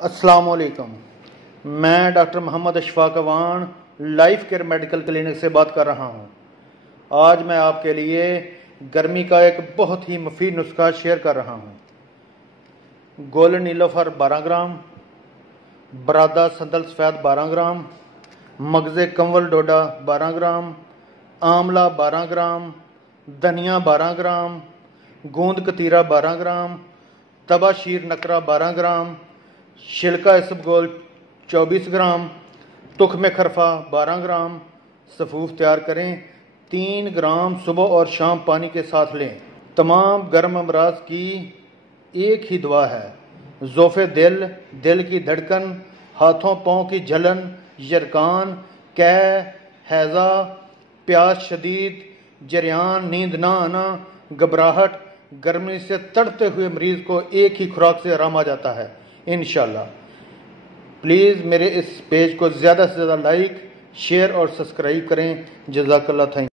अस्सलाम वालेकुम। मैं doctor Mohammad Ashfaq Awan life care medical clinic से बात कर रहा हूँ। आज मैं आपके लिए गर्मी का एक बहुत ही मुफीद नुस्खा शेयर कर रहा हूँ। गोल्डन नीलोफर 12 ग्राम, बरादा संदल सफ़ेद 12 ग्राम, मगज़े कंवल डोडा 12 ग्राम, आंवला 12 ग्राम, धनिया 12 ग्राम, गूंद कतीरा 12 ग्राम, तबा शीर नकरा 12 ग्राम, छिलका इसबगोल 24 ग्राम, तुख्म खरफा 12 ग्राम। सफूफ तैयार करें। 3 ग्राम सुबह और शाम पानी के साथ लें। तमाम गर्म अमराज की एक ही दवा है। ज़ोफ़े दिल, दिल की धड़कन, हाथों पाँव की जलन, यरकान, कै, हैज़ा, प्यास शदीद, जरियान, नींद ना आना, घबराहट, गर्मी से तड़पते हुए मरीज़ को एक ही खुराक से आराम आ जाता है इंशाल्लाह। प्लीज़ मेरे इस पेज को ज़्यादा से ज़्यादा लाइक, शेयर और सब्सक्राइब करें। जज़ाकल्लाह। थैंक